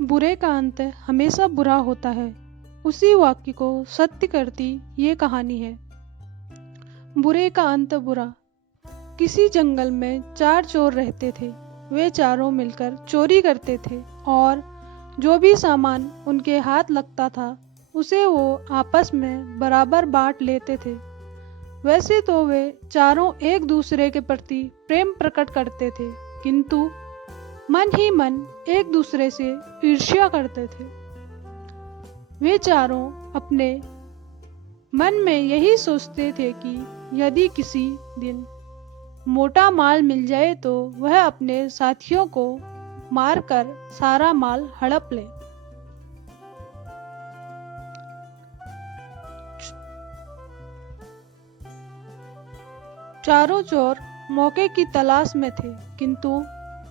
बुरे का अंत हमेशा बुरा होता है, उसी वाक्य को सत्य करती ये कहानी है। बुरे का अंत बुरा। किसी जंगल में 4 चोर रहते थे। वे चारों मिलकर चोरी करते थे और जो भी सामान उनके हाथ लगता था उसे वो आपस में बराबर बांट लेते थे। वैसे तो वे चारों एक दूसरे के प्रति प्रेम प्रकट करते थे, किंतु मन ही मन एक दूसरे से ईर्ष्या करते थे। वे चारों अपने मन में यही सोचते थे कि यदि किसी दिन मोटा माल मिल जाए तो वह अपने साथियों को मारकर सारा माल हड़प ले। चारों चोर मौके की तलाश में थे, किंतु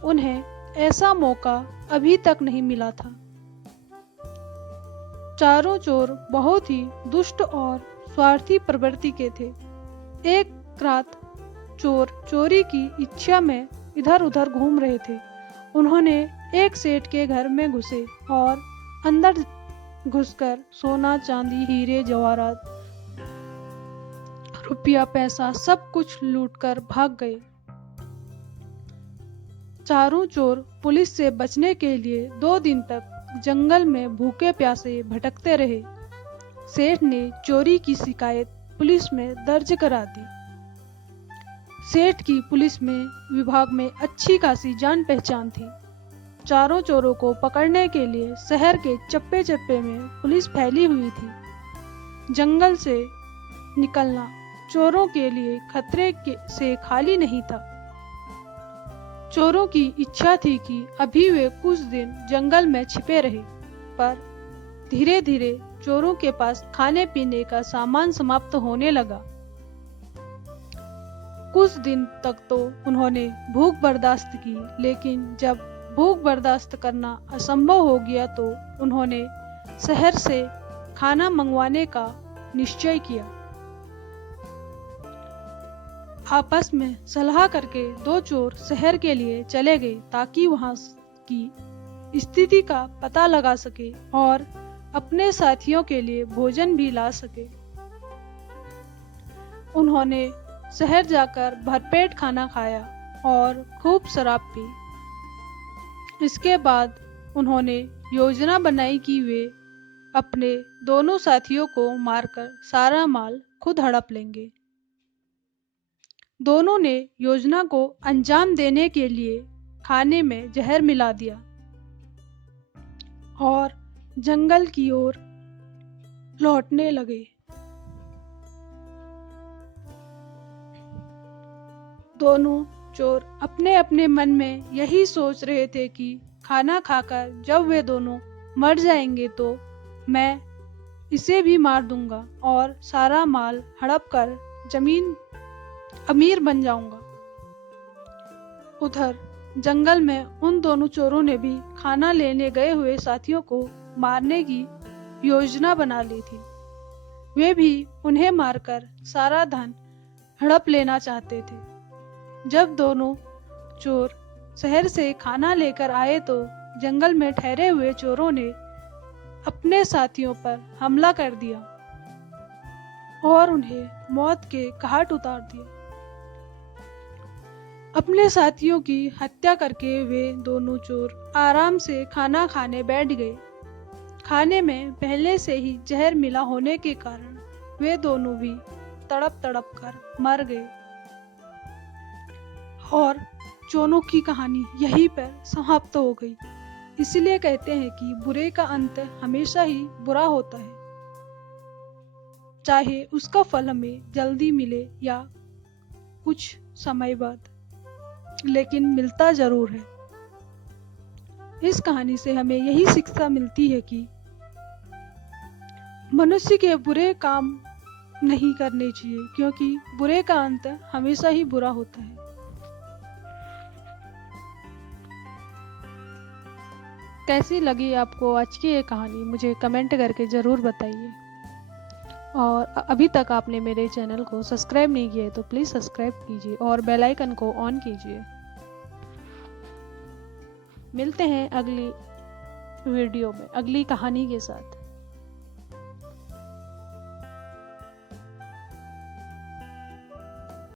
उन्हें ऐसा मौका अभी तक नहीं मिला था। चारों चोर बहुत ही दुष्ट और स्वार्थी प्रवृत्ति के थे। एक रात चोर चोरी की इच्छा में इधर उधर घूम रहे थे। उन्होंने एक सेठ के घर में घुसे और अंदर घुसकर सोना चांदी हीरे जवाहरात रुपया पैसा सब कुछ लूटकर भाग गए। चारों चोर पुलिस से बचने के लिए 2 दिन तक जंगल में भूखे प्यासे भटकते रहे। सेठ ने चोरी की शिकायत पुलिस में दर्ज करा दी। सेठ की पुलिस में विभाग में अच्छी खासी जान पहचान थी। चारों चोरों को पकड़ने के लिए शहर के चप्पे चप्पे में पुलिस फैली हुई थी। जंगल से निकलना चोरों के लिए खतरे से खाली नहीं था। चोरों की इच्छा थी कि अभी वे कुछ दिन जंगल में छिपे रहे, पर धीरे धीरे चोरों के पास खाने पीने का सामान समाप्त होने लगा। कुछ दिन तक तो उन्होंने भूख बर्दाश्त की, लेकिन जब भूख बर्दाश्त करना असंभव हो गया तो उन्होंने शहर से खाना मंगवाने का निश्चय किया। आपस में सलाह करके 2 चोर शहर के लिए चले गए ताकि वहां की स्थिति का पता लगा सके और अपने साथियों के लिए भोजन भी ला सके। उन्होंने शहर जाकर भरपेट खाना खाया और खूब शराब पी। इसके बाद उन्होंने योजना बनाई कि वे अपने दोनों साथियों को मारकर सारा माल खुद हड़प लेंगे। दोनों ने योजना को अंजाम देने के लिए खाने में जहर मिला दिया और जंगल की ओर लौटने लगे। दोनों चोर अपने अपने मन में यही सोच रहे थे कि खाना खाकर जब वे दोनों मर जाएंगे तो मैं इसे भी मार दूंगा और सारा माल हड़प कर अमीर बन जाऊंगा। उधर जंगल में उन दोनों चोरों ने भी खाना लेने गए हुए साथियों को मारने की योजना बना ली थी। वे भी उन्हें मारकर सारा धन हड़प लेना चाहते थे। जब दोनों चोर शहर से खाना लेकर आए तो जंगल में ठहरे हुए चोरों ने अपने साथियों पर हमला कर दिया और उन्हें मौत के घाट उतार दिया। अपने साथियों की हत्या करके वे दोनों चोर आराम से खाना खाने बैठ गए। खाने में पहले से ही जहर मिला होने के कारण वे दोनों भी तड़प तड़प कर मर गए। और चोरों की कहानी यहीं पर समाप्त हो गई। इसलिए कहते हैं कि बुरे का अंत हमेशा ही बुरा होता है, चाहे उसका फल हमें जल्दी मिले या कुछ समय बाद, लेकिन मिलता जरूर है। इस कहानी से हमें यही शिक्षा मिलती है कि मनुष्य के बुरे काम नहीं करने चाहिए, क्योंकि बुरे का अंत हमेशा ही बुरा होता है। कैसी लगी आपको आज की ये कहानी, मुझे कमेंट करके ज़रूर बताइए। और अभी तक आपने मेरे चैनल को सब्सक्राइब नहीं किया है तो प्लीज़ सब्सक्राइब कीजिए और बेल आइकन को ऑन कीजिए। मिलते हैं अगली वीडियो में अगली कहानी के साथ।